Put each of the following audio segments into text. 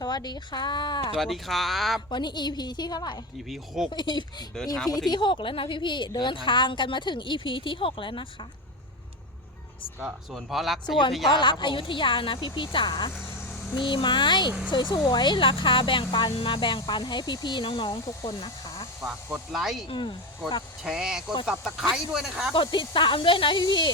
สวัสดีค่ะ สวัสดีครับ วันนี้ EP ที่เท่าไหร่ EP หก เดินทาง EP มาถึที่ง หกแล้วนะพี่ๆเดิเดินนทาง ทางกันมาถึง EP ที่หกแล้วนะคะ ก็ส่วนเพราะรักส่วนเพราะรักคบผมอยุธยานะพี่ๆจ๋า มีไม้สวยๆ ราคาแบ่งปันมาแบ่งปันให้พี่ๆน้องๆทุกคนนะคะ ฝากกดไลค์ อืมกดฝาก แชร์ กดกด สับตะไคร้ด้วยนะครับ กดติดตามด้วยนะพี่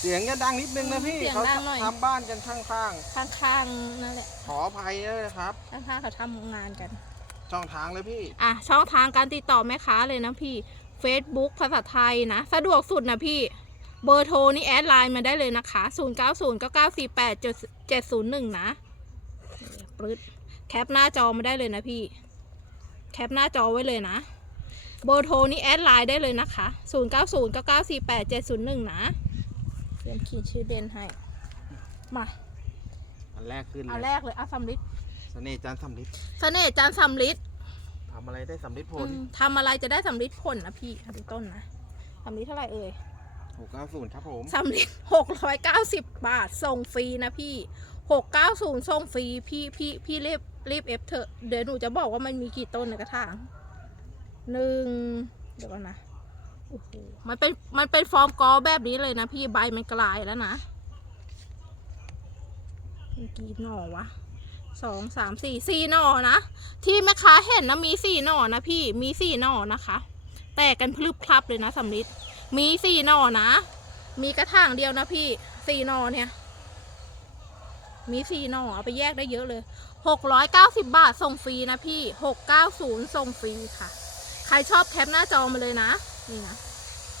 เสียงจะดังนิดนึงนะพี่เสียงเขาดังหน่อย ทำบ้านกันข้างๆข้างๆนั่นแหละๆ ขออภัยด้วยนะครับ ข้างๆเขาทำงานกัน ช่องทางเลยพี่อะช่องทางการติดต่อแม่ค้าเลยนะพี่ Facebook ภาษาไทยนะ สะดวกสุดนะพี่ เบอร์โทรนี่แอดไลน์มาได้เลยนะคะ 0 9 0 9 9 4 8 7 0 1 นะปรึดแคปหน้าจอมาได้เลยนะพี่ แคปหน้าจอไว้เลยนะ เบอร์โทรนี่แอดไลน์ได้เลยนะคะ 0 9 0 9 9 4 8 7 0 1 นะ เตรียมเขียนชื่อเด่นให้ มา อันแรกขึ้นเอาเลแรยกเลยเอาสำลิดเสน่ห์จันทร์สำลิดเสน่ห์จานสำลิดทำอะไรได้สำลิดผลอืมทำอะไรจะได้สำลิดผลนะพี่เอาดูต้นนะสำลิดเท่าไหร่เอ่ย หกเก้าศูนย์ครับผม สำลิดหกร้อยเก้าสิบบาท ส่งฟรีนะพี่หกเก้าศูนย์ส่งฟรี พี่พี่พี่รีบรีบเอฟเถอะ เดี๋ยวหนูจะบอกว่ามันมีกี่ต้นในกระถางหนึ่งเดี๋ยวก่อนนะ โอ้โหมันเป็นมันเป็นฟอร์มกอแบบนี้เลยนะพี่ใบมันกลายแล้วนะกี่หน่อวะสองสามสี่สี่หน่อนะ ที่แม่ค้าเห็นนะมีสี่หน่อนะพี่มีสี่หน่อนะคะ แตกกันพลึบพลับเลยนะสำลิดมีสี่หน่อนะ มีกระถางเดียวนะพี่สี่หน่อเนี่ย มีสี่หน่อเอาไปแยกได้เยอะเลยหกร้อยเก้าสิบบาทส่งฟรีนะพี่หกเก้าศูนย์ส่งฟรีค่ะ ใครชอบแคปหน้าจอมาเลยนะ นี่นะ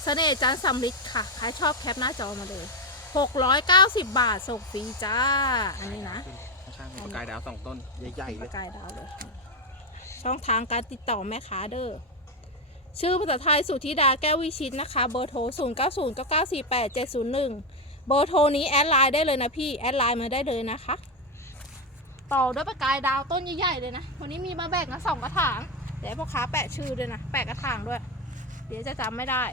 เสน่ห์จันทร์สำลิดค่ะ ใครชอบแคปหน้าจอมาเลยหกร้อยเก้าสิบบาทส่งฟรีจ้า อันนี้นะข้างๆมีประกายดาวสองต้นใหญ่ๆเลปยระกายดาวเลย ช่องทางการติดต่อแม่ค้าเด้อ ชื่อภาษาไทยสุธิดาแก้ววิชิตนะคะ เบอร์โทร 0 9 0 9 9 4 8 7 0 1 เบอร์โทรนี้แอดไลน์ได้เลยนะพี่ แอดไลน์มาได้เลยนะคะ ต่อด้วยประกายดาวต้นใหญ่ๆเลยนะ วันนี้มีมาแบ่งนะสองกระถาง เดี๋ยวให้พ่อค้าแปะชื่อด้วยนะ แปะกระถางด้วย เดี๋ยวจะจำไม่ได้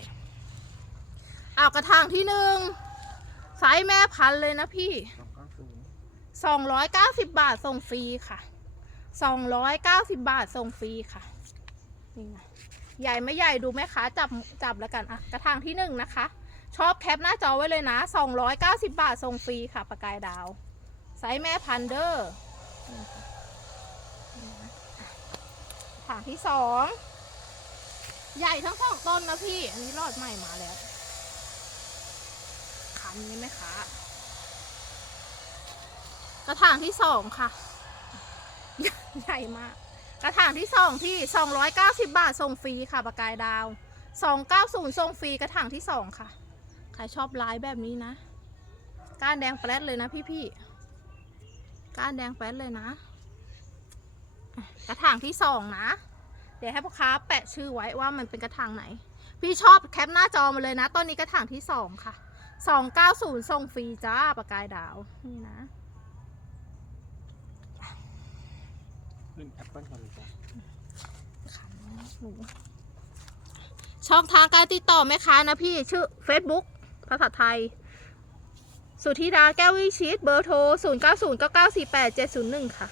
เอากระถางที่หนึ่งไซส์แม่พันเลยนะพี่สองเก้าศูนย์290 บาทส่งฟรีค่ะ 290 บาทส่งฟรีค่ะนี่นะใหญ่ไม่ใหญ่ดูแม่ค้าจับจับแล้วกันอะกระถางที่หนึ่งนะคะ ชอบแคปหน้าจอไว้เลยนะ 290 บาทส่งฟรีค่ะประกายดาว ไซส์แม่พันเดอร์ถางที่สอง ใหญ่ทั้งสองต้นนะพี่ อันนี้รอดใหม่มาแล้วคันนี้ไหมคะกระถางที่สองค่ะ ใหญ่มาก กระถางที่สองที่สองร้อยเก้าสิบาทส่งฟรีค่ะประกายดาวสองเก้าศูนย์ส่งฟรีกระถางที่สองค่ะ ใครชอบลายแบบนี้นะ ก้านแดงแปรดเลยนะพี่ๆก้านแดงแปรดเลยนะ กระถางที่สองนะ เดี๋ยวให้พ่อค้าแปะชื่อไว้ว่ามันเป็นกระถางไหน พี่ชอบแคปหน้าจอมาเลยนะ ต้นนี้กระถางที่สองค่ะสองเก้าศูนย์ส่งฟรีจ้าประกายดาว นี่นะหนึ่งแอปเปิ้ลก่อนเลยจ้ะช่องทางการติดต่อแม่ค้านะพี่ชื่อ Facebook ภาษาไทย สุธิดาแก้ววิชิตเบอร์โทร 0 9 0 9 9 4 8 7 0 1 ค่ะ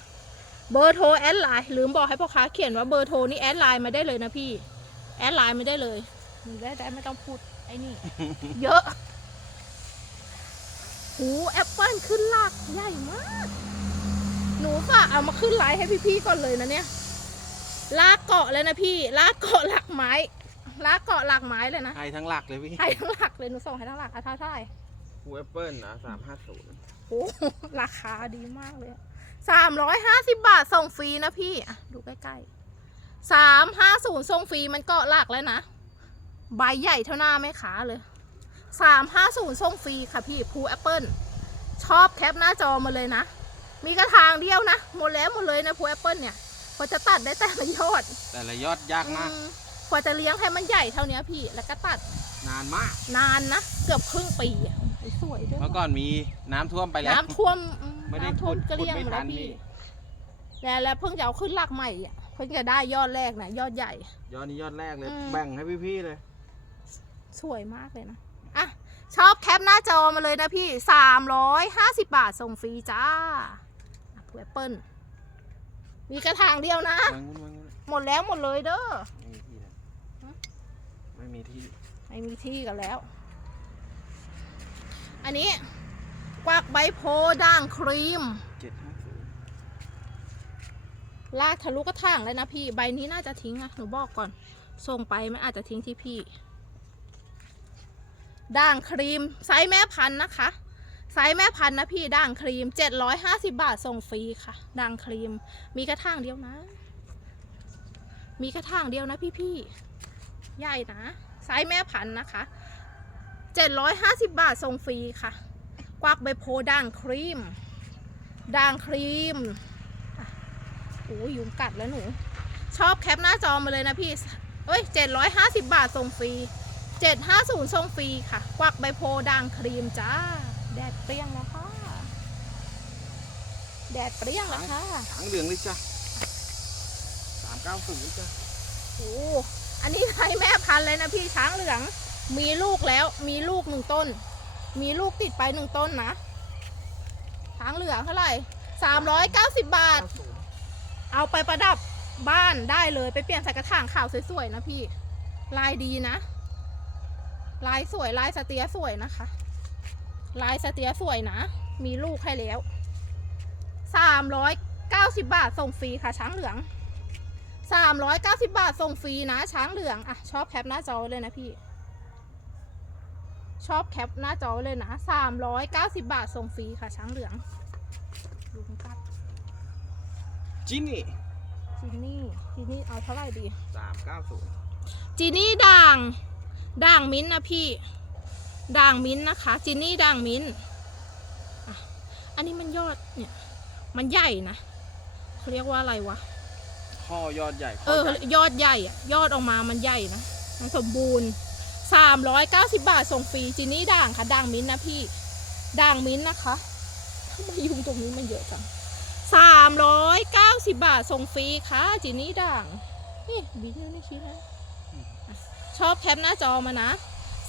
เบอร์โทรแอดไลน์ลืมบอกให้พ่อค้าเขียนว่าเบอร์โทรนี่แอดไลน์มาได้เลยนะพี่ แอดไลน์มาได้เลยได้ได้ไม่ต้องพูดไอ้นี่ เยอะ หูแอปเปิลขึ้นหลักใหญ่มาก หนูฝากเอามาขึ้นไลน์ให้พี่ๆก่อนเลยนะเนี่ย ลากเกาะเลยนะพี่ ลากเกาะหลักไม้ ลากเกาะหลักไม้เลยนะให้ทั้งหลักเลยพี่ให้ทั้งหลักเลยหนูส่งให้ทั้งหลักอะเท่าเท่าไหร่ฟูแอปเปิ้ลนะสามห้าศูนย์โอ้โหราคาดีมากเลย สามร้อยห้าสิบบาทส่งฟรีนะพี่ อะ ดูใกล้ๆสามห้าศูนย์ส่งฟรีมันเกาะหลักแล้วนะ ใบใหญ่เท่าหน้าแม่ค้าเลยสามห้าศูนย์ส่งฟรีค่ะพี่ภูแอปเปิลชอบแคปหน้าจอมาเลยนะ มีกระถางเดียวนะ หมดแล้วหมดเลยนะภูแอปเปิลเนี่ยพอจะตัดได้แต่ละยอด แต่ละยอดยากมากอืมกว่าจะเลี้ยงให้มันใหญ่เท่านี้พี่ แล้วก็ตัด นานมาก นานนะ เกือบครึ่งปีอะสวยด้วย เมื่อก่อนมีน้ำท่วมไปแล้ว น้ำท่วมอื ไม่ได้น้ำท่วมขุดเกลี้ยงขุดไม่หมดทัแล้วนพี่นี่ แล้วแล้วเพิ่งจะเอาขึ้นหลักใหม่อะเพิ่งจะได้ยอดแรกนะยอดใหญ่ ยอดนี้ยอดแรกเลย อืม แบ่งให้พี่ๆเลย สวยมากเลยนะ อะ ชอบแคปหน้าจอมาเลยนะพี่ 350 บาทส่งฟรีจ้าแอปเปิลมีกระถางเดียวนะ วางงูนวางงูนหมดแล้วหมดเลยเด้อ ไม่มีที่เลยฮะ ไม่มีที่ ไม่มีที่กันแล้ว อันนี้ กวักใบโพด่างครีมเจ็ดห้าศูนย์ลากทะลุกระถางเลยนะพี่ใบนี้น่าจะทิ้งอะหนูบอกก่อน ส่งไปมันอาจจะทิ้งที่พี่ ด่างครีมไซส์แม่พันธุ์นะคะไซส์แม่พันธุ์นะพี่ด่างครีม 750 บาทส่งฟรีค่ะด่างครีม มีกระถางเดียวนะ มีกระถางเดียวนะพี่พี่ๆใหญ่นะไซส์แม่พันธุ์นะคะ 750 บาทส่งฟรีค่ะ กวักใบโพด่างครีม ด่างครีมโอ้ยยุงกัดแล้วหนู ชอบแคปหน้าจอมาเลยนะพี่ เอ้ย750บาทส่งฟรี750ส่งฟรีค่ะ กวักใบโพด่างครีมจ้า แดดเปรี้ยงแล้วค่ะแดดเปรี้ยงแล้วค่ะถังเหลืองเลยจ้ะสามเก้าศูนย์จ้ะโอ้อันนี้ใครแม่พันธุ์เลยนะพี่ช้างเหลือง มีลูกแล้วมีลูกหนึ่งต้น มีลูกติดไปหนึ่งต้นนะช้างเหลืองเท่าไหร่390บาทเก้าศูนย์เอาไปประดับบ้านได้เลยไปเปลี่ยนใส่กระถางขาวสวยๆนะพี่ ลายดีนะ ลายสวยลายสเตียสวยนะคะ ลายสเตียสวยนะ มีลูกให้แล้วสามร้อยเก้าสิบบาทส่งฟรีค่ะ ช้างเหลืองสามร้อยเก้าสิบาทส่งฟรีนะ ช้างเหลืองอะชอบแคปหน้าจอเลยนะพี่ ชอบแคปหน้าจอเลยนะสามร้อยเก้าสิบาทส่งฟรีค่ะช้างเหลืองลุงกัดจินี่จีนี่จีนี่เอาเท่าไหร่ดี สามเก้าศูนย์จีนี่ด่าง ด่างมิ้นท์นะพี่ ด่างมิ้นท์นะคะจีนี่ด่างมิ้นท์อะอันนี้มันยอดเนี่ย มันใหญ่นะเขาเรียกว่าอะไรวะ ข้อยอดใหญ่เอข้ออ ใหญ่ยอดใหญ่อะยอดออกมามันใหญ่นะ มันสมบูรณ์ สามร้อยเก้าสิบาทส่งฟรีจีนี่ด่างค่ะด่างมิ้นท์นะพี่ด่างมิ้นท์นะคะทำไมยุงตรงนี้มันเยอะจังสามร้อยเก้าสิบาทส่งฟรีค่ะจีนี่ด่างนี่บินอยู่ในชิ้นนะชอบแคปหน้าจอมานะ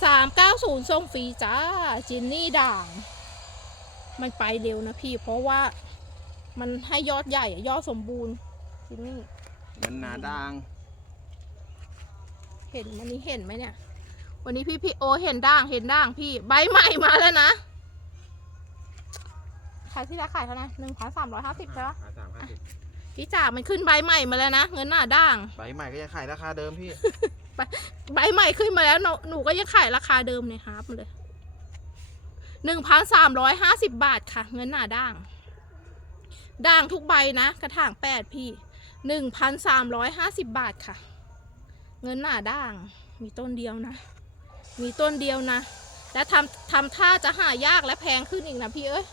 สามเก้าศูนย์ส่งฟรีจ้าจินนี่ด่าง มันไปเร็วนะพี่ เพราะว่ามันให้ยอดใหญ่อะยอดสมบูรณ์จินนี่เงินนาด่าง เห็นวันนี้เห็นไหมเนี่ย วันนี้พี่พี่โอเห็นด่างเห็นด่างพี่ใบใหม่มาแล้วนะขายที่ราคายเท่าไหร่หนึ่งพันสามร้อยห้าสิบใช่ปะอ่าสามห้าสิบพี่จ่ามันขึ้นใบใหม่มาแล้วนะเงินหน้าด่าง ใบใหม่ก็จะขายราคาเดิมพี่ ใบใหม่ขึ้นมาแล้วหนูหนูก็ยังขายราคาเดิมเลยครับเลยหนึ่งพันสามร้อยห้าสิบบาทค่ะ เงินหนาด่าง ด่างทุกใบนะ กระถางแปดพี่หนึ่งพันสามร้อยห้าสิบบาทค่ะ เงินหนาด่าง มีต้นเดียวนะ มีต้นเดียวนะ และทำทำท่าจะหายากและแพงขึ้นอีกนะพี่เอ้ย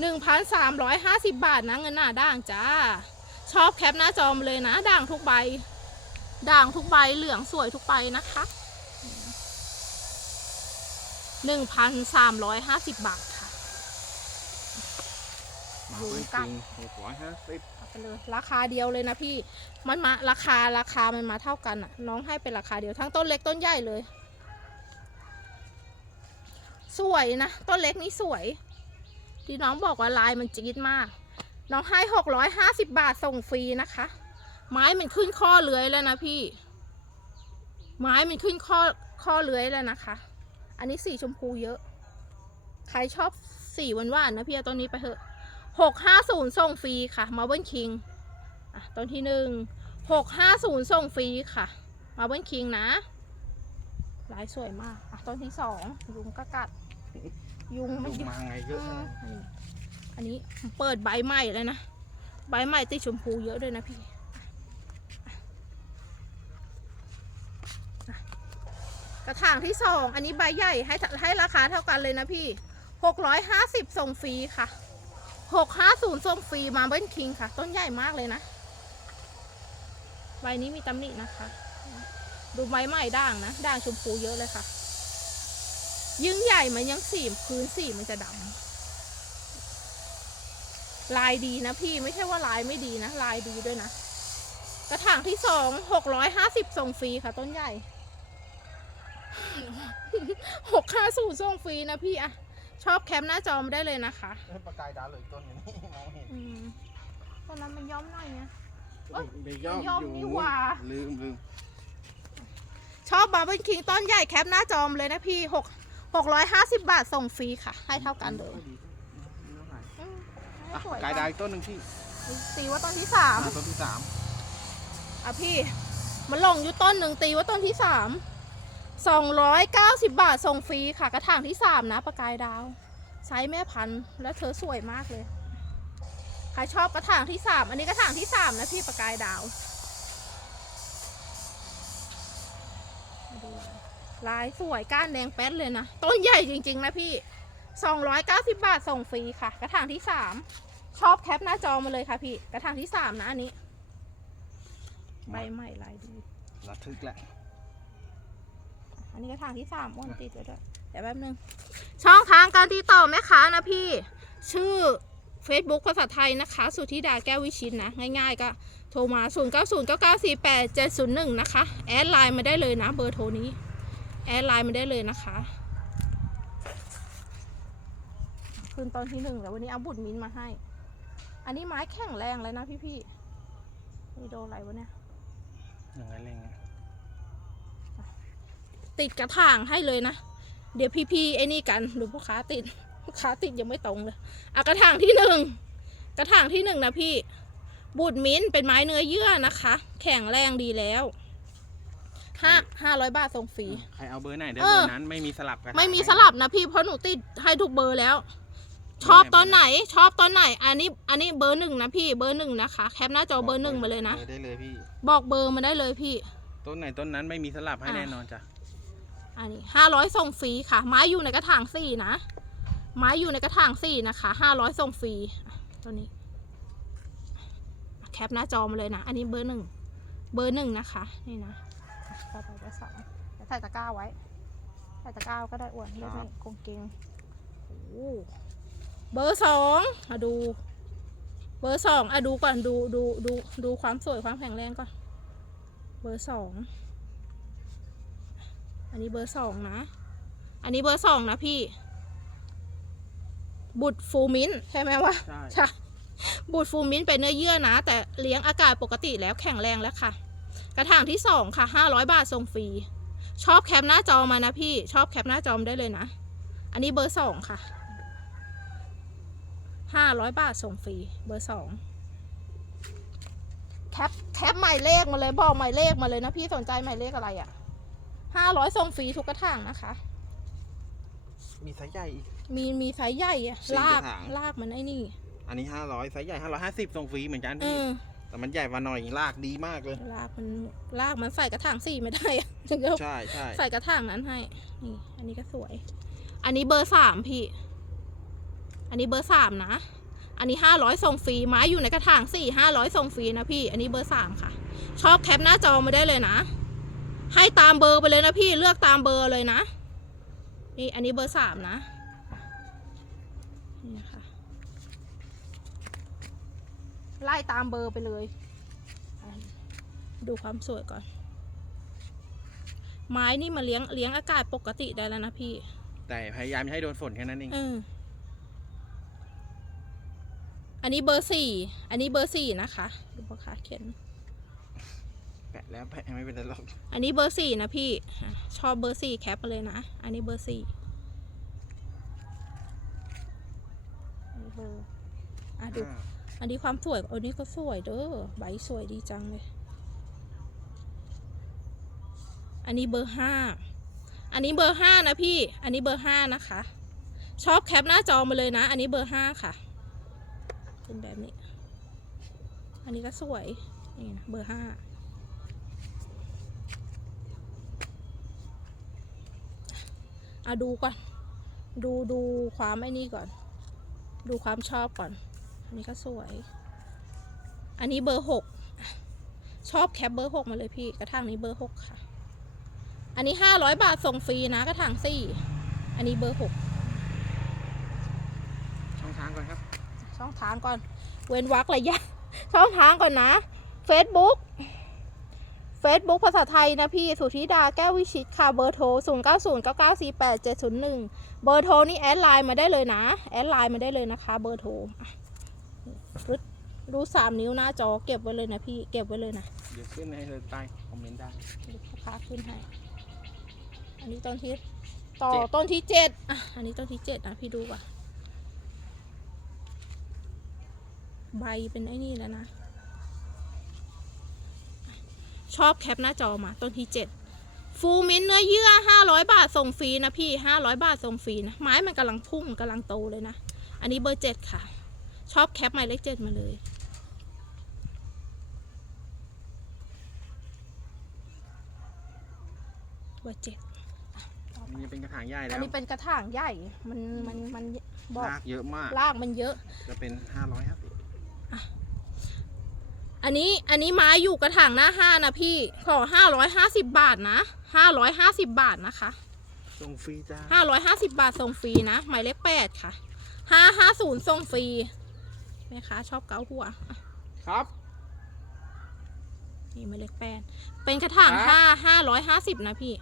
หนึ่งพันสามร้อยห้าสิบบาทนะเงินหนาด่างจ้า ชอบแคปหน้าจอมาเลยนะ ด่างทุกใบ ด่างทุกใบเหลืองสวยทุกใบนะคะหนึ่งพันสามร้อยห้าสิบบาทค่ะมาอยู่เบิ้ลกัจนริงหกร้อยห้าสิบเอาไปเลยราคาเดียวเลยนะพี่ มันมาราคาราคามันมาเท่ากันอะน้องให้เป็นราคาเดียวทั้งต้นเล็กต้นใหญ่เลย สวยนะต้นเล็กนี่สวย ที่น้องบอกว่าลายมันจี๊ดมาก น้องให้หกร้อยห้าสิบบาทส่งฟรีนะคะ ไม้มันขึ้นข้อเลื้อยแล้วนะพี่ ไม้มันขึ้นข้อข้อเลื้อยแล้วนะคะ อันนี้สีชมพูเยอะ ใครชอบสีหวานๆนะพี่ต้นนี้ไปเถอะหกห้าศูนย์ส่งฟรีค่ะมาเบิลคิงต้นที่หนึ่งหกห้าศูนย์ส่งฟรีค่ะมาเบิลคิงนะ ลายสวยมากอะต้นที่สองยุงก็กัด ยุงมันดูเยอะมาไงเยอือะขมนาดนั้นอันนี้เปิดใบใหม่เลยนะ ใบใหม่ติดชมพูเยอะด้วยนะพี่อะกระถางที่สองอันนี้ใบใหญ่ให้ให้ราคาเท่ากันเลยนะพี่หกร้อยห้าสิบส่งฟรีค่ะหกห้าศูนย์ส่งฟรีมาเบิ้ลคิงค่ะ ต้นใหญ่มากเลยนะ ใบนี้มีตำหนินะคะ ดูใบใหม่ด่างนะด่างชมพูเยอะเลยค่ะ ยิ่งใหญ่มันยังสีพื้นสีมันจะดำลายดีนะพี่ไม่ใช่ว่าลายไม่ดีนะ ลายดีด้วยนะ กระถางที่สองหกร้อยห้าสิบส่งฟรีค่ะ ต้นใหญ่หกห้าศูนย์ส่งฟรีนะพี่อะชอบแคปหน้าจอมาได้เลยนะคะประกายดาวเหลยต้นอย่างนี้มองเห็นอืมตัวนั้นมันย้อมหน่อยไงเอ้ยไปย่อมย่อมอยู่นี่หว่าลืมลืม ชอบบับเบิลคิงต้นใหญ่แคปหน้าจอมเลยนะพี่หกหกร้อยห้าสิบบาทส่งฟรีค่ะ ให้เท่ากันเลยอืมอะสวยกายดาวอีกต้นหนึ่งที่ตีว่าต้นที่สามอะต้นที่สามอะพี่ มันลงอยู่ต้นหนึ่งตีว่าต้นที่สามสองร้อยเก้าสิบบาทส่งฟรีค่ะ กระถางที่สามนะประกายดาวไซส์แม่พันธุ์แล้วเธอสวยมากเลย ใครชอบกระถางที่สามอันนี้กระถางที่สามนะพี่ประกายดาวมา ดูลายสวยก้านแดงแป๊ดเลยนะ ต้นใหญ่จริง ๆ นะพี่สองร้อยเก้าสิบบาทส่งฟรีค่ะ กระถางที่สามชอบแคปหน้าจอมาเลยค่ะพี่ กระถางที่สามนะอันนี้ ใบใหม่ลายดีระทึกแหละอันนี้กระถางที่สามอ้วนติดไว้ด้วยเดี๋ยวแป๊บนึง ช่องทางการติดต่อแม่ค้านะพี่ ชื่อ Facebook ภาษาไทยนะคะ สุธิดาแก้ววิชิตนะ ง่ายๆ ก็โทรมา 0 9 0 9 9 4 8 7 0 1 นะคะ แอดไลน์มาได้เลยนะ เบอร์โทรนี้ แอดไลน์มาได้เลยนะคะ คืนตอนที่หนึ่งแล้ววันนี้เอาบุตรมิ้นท์มาให้ อันนี้ไม้แข็งแรงเลยนะพี่ๆนี่โดนอะไรวะเนี่ยยังไงเร่งไงติดกระถางให้เลยนะ เดี๋ยวพี่ๆไอ้นี่กันหรือพ่อค้าติด พ่อค้าติดยังไม่ตรงเลยอะกระถางที่หนึ่งกระถางที่หนึ่งนะพี่ บูดมิ้นท์เป็นไม้เนื้อเยื่อนะคะ แข็งแรงดีแล้วห้าห้าร้อยบาทส่งฟรีใครเอาเบอร์ไหนเดี๋ยวเอเบออร์นั้นไม่มีสลับกันไม่มีสลับนะพี่เพราะหนูติดให้ทุกเบอร์แล้ว ชอบตอนไหน ชอบตอนไหน อันนี้อันนี้เบอร์หนึ่งนะพี่เบอร์หนึ่งนะคะแคปหน้าจอเบอร์หนึ่งมาเลยนะได้เลยพี่บอกเบอร์มาได้เลยพี่ ต้นไหนต้นนั้นไม่มีสลับให้อะแน่นอนจ้ะอันนี้ห้าร้อยส่งฟรีค่ะ ไม้อยู่ในกระถางสี่นะ ไม้อยู่ในกระถางสี่นะคะห้าร้อยส่งฟรีอะตัวนี้ แคปหน้าจอมาเลยนะ อันนี้เบอร์หนึ่ง เบอร์หนึ่งนะคะ นี่นะอะต่อไปเบอร์สองเดี๋ยวใส่ตะกร้าไว้ ใส่ตะกร้าก็ได้อ้วนเรียกไม่กงเกงโอ้โหเบอร์สองมาดู เบอร์สองอะดูก่อนดูดูดูดูความสวยความแข็งแรงก่อน เบอร์สอง อันนี้เบอร์สองนะ อันนี้เบอร์สองนะพี่ บุตรฟูมินท์ใช่ไหมวะใช่ ใช่ บุตรฟูมินท์เป็นเนื้อเยื่อนะ แต่เลี้ยงอากาศปกติแล้วแข็งแรงแล้วค่ะ กระถางที่สองค่ะห้าร้อยบาทส่งฟรี ชอบแคปหน้าจอมานะพี่ ชอบแคปหน้าจอมได้เลยนะ อันนี้เบอร์สองค่ะห้าร้อยบาทส่งฟรี เบอร์สองแคปแคปหมายเลขมาเลยบอกหมายเลขมาเลยนะพี่สนใจหมายเลขอะไรอะ่ะห้าร้อยส่งฟรีทุกกระถางนะคะ มีไซส์ใหญ่อีก มีมีไซส์ใหญ่อะสี่ลากกระถาง ลากมันไอ้นี่อันนี้ห้าร้อยไซส์ใหญ่ห้าร้อยห้าสิบส่งฟรีเหมือนกันเอพี่ อแต่มันใหญ่กว่าหน่อยลากดีมากเลย ลากมันลากมันใส่กระถางสี่ไม่ได้อะถึงจะใช่ใช่ใส่กระถางนั้นให้นี่อันนี้ก็สวย อันนี้เบอร์สามพี่ อันนี้เบอร์สามนะ อันนี้ห้าร้อยส่งฟรีไม้อยู่ในกระถางสี่ห้าร้อยส่งฟรีนะพี่ อันนี้เบอร์สามค่ะ ชอบแคปหน้าจอมาได้เลยนะ ให้ตามเบอร์ไปเลยนะพี่เลือกตามเบอร์เลยนะ นี่อันนี้เบอร์สามนะ นี่นะคะ ไล่ตามเบอร์ไปเลยอะดูความสวยก่อน ไม้นี่มาเลี้ยงเลี้ยงอากาศปกติได้แล้วนะพี่ แต่พยายามอย่าให้โดนฝนแค่นั้นเอง เออ อันนี้เบอร์สี่ อันนี้เบอร์สี่นะคะ ดูพ่อค้าเขียน แปะแล้วแปะไม่เป็นไรหรอกอันนี้เบอร์สี่นะพี่อะชอบเบอร์สี่แคปมาเลยนะ อันนี้เบอร์สี่อันนี้เบอร์อะดูอ่าอันนี้ความสวยอันนี้ก็สวยเด้อใบสวยดีจังเลย อันนี้เบอร์ห้าอันนี้เบอร์ห้านะพี่ อันนี้เบอร์ห้านะคะ ชอบแคปหน้าจอมาเลยนะ อันนี้เบอร์ห้าค่ะ เป็นแบบนี้ อันนี้ก็สวยนี่นะเบอร์ห้า อาดูก่อน ดูดูความไอ้นี่ก่อน ดูความชอบก่อน อันนี้ก็สวย อันนี้เบอร์หกชอบแคปเบอร์หกมาเลยพี่ กระถางนี้เบอร์หกค่ะ อันนี้ห้าร้อยบาทส่งฟรีนะกระถางสี่ อันนี้เบอร์หกช่องทางก่อนครับ ช่องทางก่อน เว้นวักระยะ ช่องทางก่อนนะ Facebook Facebook ภาษาไทยนะพี่ สุธิดาแก้ววิชิตค่ะ เบอร์โทร 0 9 0 9 9 4 8 7 0 1 เบอร์โทรนี่แอดไลน์มาได้เลยนะ แอดไลน์มาได้เลยนะคะ เบอร์โทรอะฟึดดูสามนิ้วหน้าจอเก็บไว้เลยนะพี่ เก็บไว้เลยนะ เดี๋ยวขึ้นให้เธอใต้คอมเมนต์ได้เดี๋ยวพ่อค้าขึ้นให้ อันนี้ต้นที่ต่อเจ็ดต้นที่เจ็ดอะ อันนี้ต้นที่เจ็ดนะพี่ดูก่อนใบเป็นไอ้นี่แล้วนะ ชอบแคปหน้าจอมาต้นที่เจ็ดฟูมินเนื้อเยื่อห้าร้อยบาทส่งฟรีนะพี่ห้าร้อยบาทส่งฟรีนะ ไม้มันกำลังพุ่งกำลังโตเลยนะ อันนี้เบอร์เจ็ดค่ะ ชอบแคปหมายเลขเจ็ดมาเลยเบอร์เจ็ดอันนี้เป็นกระถางใหญ่อัแล้นวนี้เป็นกระถางใหญ่ มันมันมันบอกรากเยอะมากรากมันเยอะ จะเป็นห้าร้อยห้าสิบ อันนี้อันนี้ไม้อยู่กระถางหน้าห้านะพี่ ขอห้าร้อยห้าสิบบาทนะห้าร้อยห้าสิบบาทนะคะส่งฟรีจ้าห้าร้อยห้าสิบบาทส่งฟรีนะ หมายเลขแปดค่ะห้าห้าศูนย์ส่งฟรีแม่ค้าชอบเกาหัวอะครับ นี่หมายเลขแปดเป็นกระถางครับห้าห้าร้อยห้าสิบนะพี่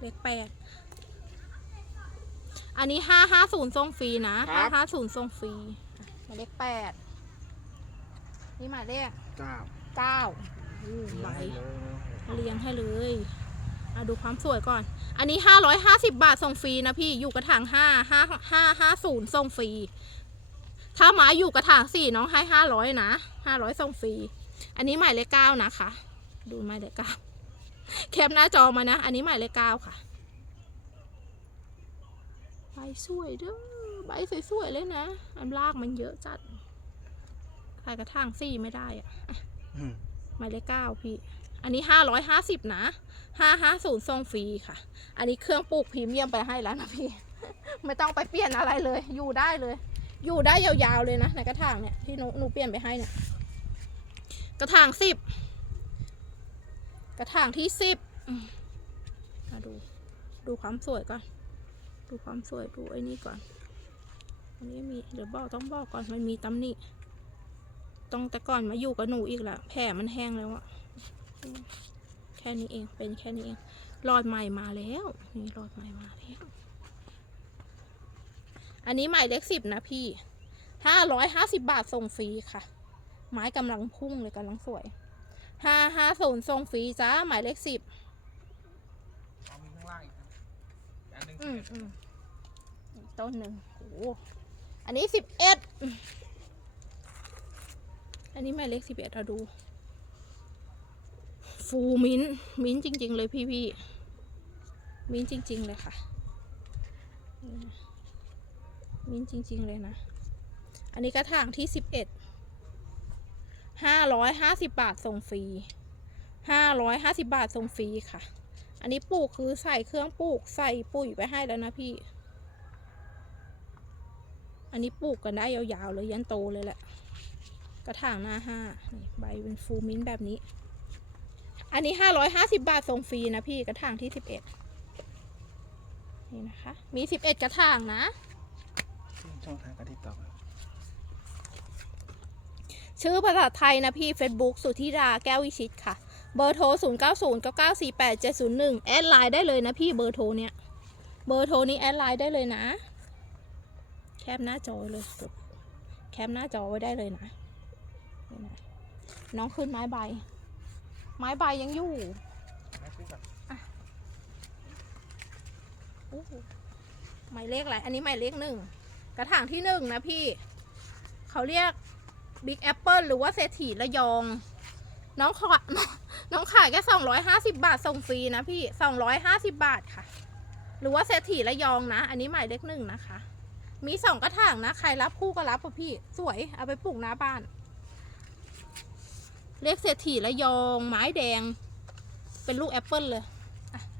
เลขแปดอันนี้ห้าห้าศูนย์ส่งฟรีนะห้าห้าศูนย์ส่งฟรีอะหมายเลขแปดนี่หมายเลขเก้าเก้าอู้ใบเลี้ยงให้เลยเรียงให้เลยอะดูความสวยก่อน อันนี้ห้าร้อยห้าสิบบาทส่งฟรีนะพี่ อยู่กระถางห้าห้าห้าห้าศูนย์ส่งฟรี ถ้าหมาอยู่กระถางสี่น้องให้ห้าร้อยนะห้าร้อยส่งฟรี อันนี้หมายเลขเก้านะคะ ดูหมายเลขเก้าแคปหน้าจอมานะ อันนี้หมายเลขเก้าค่ะใบสวยเด้อ ใบสวยๆเลยนะอันลากมันเยอะจัดใส่กระถางสี่ไม่ได้อะอืมหมายเลขเก้าพี่ อันนี้ห้าร้อยห้าสิบนะห้าห้าศูนย์ส่งฟรีค่ะ อันนี้เครื่องปลูกพรีเมียมไปให้แล้วนะพี่ ไม่ต้องไปเปลี่ยนอะไรเลย อยู่ได้เลย อยู่ได้ยาวๆเลยนะในกระถางเนี่ยที่หนูหนูเปลี่ยนไปให้เนี่ย กระถางสิบกระถางที่สิบอืมมาดู ดูความสวยก่อน ดูความสวย ดูไอ้นี่ก่อน อันนี้มีเดี๋ยวบอกต้องบอกก่อนมันมีตำหนิต้องแต่ก่อนมาอยู่กับหนูอีกละแผลมันแห้งแล้วอะแค่นี้เองเป็นแค่นี้เองรอดใหม่มาแล้วนี่รอดใหม่มาแล้วอันนี้หมายเลขสิบนะพี่ห้าร้อยห้าสิบบาทส่งฟรีค่ะ ไม้กำลังพุ่งเลยกำลังสวยห้าห้าศูนย์ส่งฟรีจ้าหมายเลขสิบเอามีข้างล่างอีกครับอันหนึ่งอืมอืมอีกต้นหนึ่งโอ้โห อันนี้สิบเอ็ดอันนี้หมายเลขสิบเอ็ดเราดู ฟูมิ้นมิ้นจริง ๆ เลยพี่พี่มิ้นจริง ๆ เลยค่ะ มิ้นจริง ๆ เลยนะ อันนี้กระถางที่สิบเอ็ดห้าร้อยห้าสิบบาทส่งฟรีห้าร้อยห้าสิบบาทส่งฟรีค่ะ อันนี้ปลูกคือใส่เครื่องปลูกใส่ปุ๋ยไปให้แล้วนะพี่ อันนี้ปลูกกันได้ยาวๆเลยยันโตเลยแหละ กระถางหน้าห้านี่ใบเป็นฟูมิ้นท์แบบนี้ อันนี้ห้าร้อยห้าสิบาทส่งฟรีนะพี่กระถางที่สิบเอ็ดนี่นะคะ มีสิบเอ็ดกระถางนะ ช่องทางการติดต่อชื่อภาษาไทยนะพี่ Facebook สุธิดาแก้ววิชิตค่ะ เบอร์โทร 0 9 0 9 9 4 8 7 0 1 แอดไลน์ได้เลยนะพี่เบอร์โทรเนี้ย เบอร์โทรนี้แอดไลน์ได้เลยนะ แคปหน้าจอเลยแคปหน้าจอไว้ได้เลยนะน้องขึ้นไม้ใบ ไม้ใบยังอยู่แม่ซื้อก่อนโอ้โหหมายเลขอะไร อันนี้หมายเลขหนึ่ง กระถางที่หนึ่งนะพี่ เขาเรียกบิ๊กแอปเปิลหรือว่าเศรษฐีระยอง น้องขอน้องขายแค่สองร้อยห้าสิบาทส่งฟรีนะพี่สองร้อยห้าสิบาทค่ะ หรือว่าเศรษฐีระยองนะ อันนี้หมายเลขหนึ่งนะคะ มีสองกระถางนะ ใครรับคู่ก็รับป่ะพี่ สวย เอาไปปลูกหน้าบ้านเลขเศรษฐีระยอง ไม้แดง เป็นลูกแอปเปิลเลย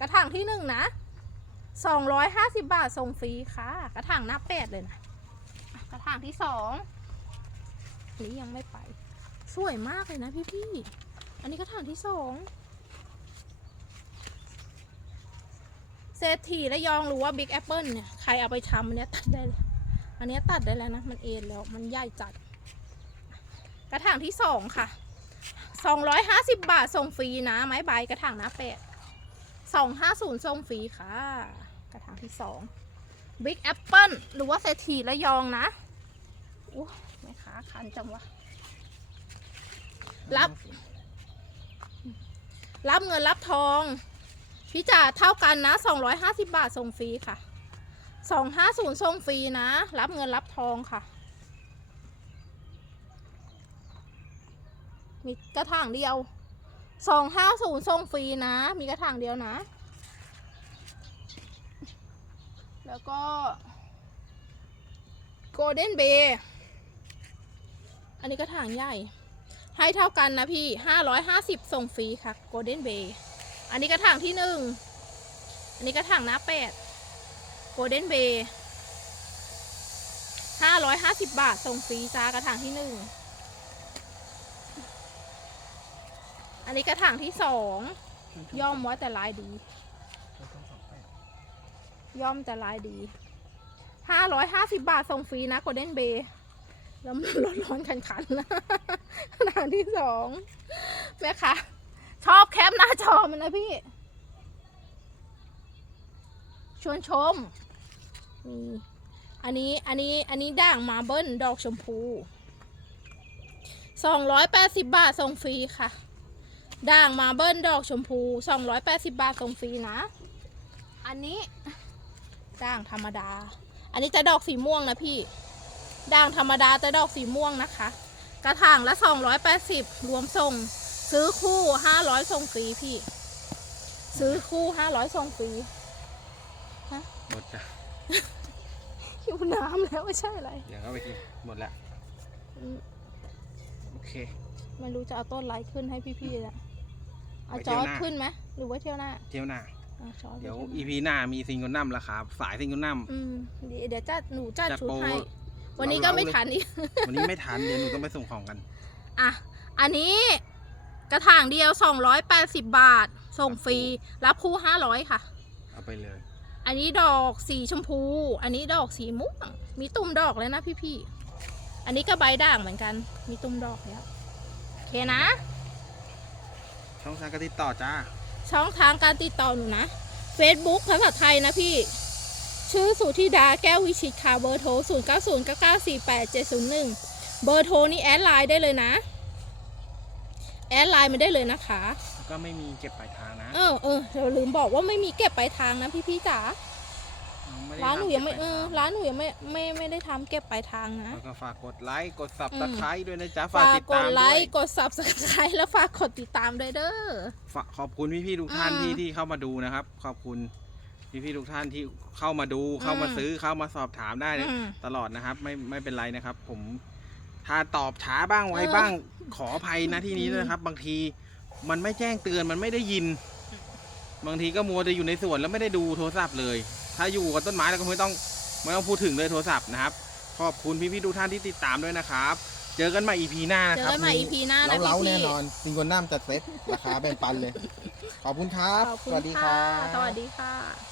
กระถางที่หนึ่งนะสองร้อยห้าสิบาทส่งฟรีค่ะ กระถางหน้าแปดเลยนะ กระถางที่สองนี้ยังไม่ไป สวยมากเลยนะพี่พี่ อันนี้กระถางที่สองเศรษฐีระยองหรือว่าบิ๊กแอปเปิลเนี่ย ใครเอาไปทำอันเนี้ยตัดได้เลย อันนี้ตัดได้แล้วนะ มันเอ็นแล้ว มันใหญ่จัด กระถางที่สองค่ะ สองร้อยห้าสิบบาทส่งฟรีนะ ไม้ใบกระถางน้าแปดสองห้าศูนย์ส่งฟรีค่ะ กระถางที่สองบิ๊กแอปเปิลหรือว่าเศรษฐีระยองนะอู้แม่ค้าคันจังวะ รับ รับเงินรับทอง พี่จ่าเท่ากันนะ 250 บาทส่งฟรีค่ะ 250ส่งฟรีนะ รับเงินรับทองค่ะ มีกระถางเดียว250ส่งฟรีนะ มีกระถางเดียวนะ แล้วก็ Golden Bay อันนี้กระถางใหญ่ ให้เท่ากันนะพี่550ส่งฟรีค่ะ Golden Bay อันนี้กระถางที่หนึ่ง อันนี้กระถางหน้าแปด Golden Bay 550บบาทส่งฟรีจ้ากระถางที่หนึ่ง อันนี้กระถางที่สองย่อมว่าแต่ลายดี ย่อมแต่ลายดี550บาทส่งฟรีนะ Golden Bay แล้วมันร้อนๆคันๆนะหนังที่สองแม่คะชอบแคปหน้าจอมันนะพี่ ชวนชม นี่อันนี้ อันนี้ อันนี้ด่างมาเบิ้ลดอกชมพู280บาทส่งฟรีค่ะ ด่างมาเบิ้ลดอกชมพู280บาทส่งฟรีนะ อันนี้ด่างธรรมดา อันนี้จะดอกสีม่วงนะพี่ ด่างธรรมดาจะดอกสีม่วงนะคะ กระถางละ280รวมส่ง ซื้อคู่500ส่งฟรีพี่ ซื้อคู่500ส่งฟรีหมดจ้ะ หิวน้ำแล้วไม่ใช่อะไร เดี๋ยวเข้าไปกินหมดละอืมโอเค ไม่รู้จะเอาต้นไรขึ้นให้พี่ๆแหละเอาไว้จเที่อยวร์ดหน้า ขึ้นไหมหรือว่าเที่ยวหน้าเที่ยวหน้า เอาจอร์ดเดี๋ยวไที่ EP หน้ามีซิงเกิลนัมราคาสายซิงเกิลนัม อืมเดี๋ยวเดี๋ยวจัดหนูจัดจัดชุดโปร ให้ วันนี้ก็เราๆไม่เลยทันอีก วันนี้ไม่ทันเดี๋ยวหนูต้องไปส่งของกัน อะ อันนี้กระถางเดียว 280 บาท ส่งฟรี รับคู่ 500 ค่ะ เอาไปเลย อันนี้ดอกสีชมพู อันนี้ดอกสีม่วง มีตุ่มดอกเลยนะพี่ๆ อันนี้ก็ใบด่างเหมือนกัน มีตุ่มดอกแล้วโอเคนะ ช่องทางการติดต่อจ้า ช่องทางการติดต่อหนูนะ Facebook ภาษาไทยนะพี่ ชื่อสุธิดาแก้ววิชิตค่ะเบอร์โทร 0 9 0 9 9 4 8 7 0 1 เบอร์โทรนี่แอดไลน์ได้เลยนะ แอดไลน์มาได้เลยนะคะแล้วก็ไม่มีเก็บปลายทางนะ เออเออเราลืมบอกว่าไม่มีเก็บปลายทางนะพี่พี่ๆจ๋าไม่ได้ร้านหนูยังไม่ทำเอก็บอปลายทางร้านหนูยังไม่ไม่ไม่ได้ทำเก็บปลายทางนะแล้วก็ฝากกดไลค์กดสับอืมตะไคร้ด้วยนะจ๊ะฝากฝากติดกตาดมไลด้วยค์กด subscribe แล้วฝากกดติดตามด้วยเด้อฝากขอบคุณพี่ๆทุกท่านอืมที่ที่เข้ามาดูนะครับ ขอบคุณพี่ๆทุกท่านที่เข้ามาดูเข้ามาอืมซื้อเข้ามาสอบถามได้อืมตลอดนะครับ ไม่ไม่เป็นไรนะครับ ผมถ้าตอบช้าบ้างไวเออบ้างขออภัยนะที่นี้ด้วยนะครับ บางทีมันไม่แจ้งเตือนมันไม่ได้ยิน บางทีก็มัวจะอยู่ในสวนแล้วไม่ได้ดูโทรศัพท์เลย ถ้าอยู่กับต้นไม้แล้วก็ไม่ต้องไม่ต้องพูดถึงเลยโทรศัพท์นะครับ ขอบคุณพี่ๆทุกท่านที่ติดตามด้วยนะครับ เจอกันใหม่ EP หน้านะเจอครับกันใหม่ EP หน้านะเล้าๆพี่แน่พี่นอนซิงโกลน้ำจัดเซ็ตราคาแบ่งปันเลย ขอบคุณครับ ขอบคุสณวัสดีคค่ะ รับ สวัสดีค่ะ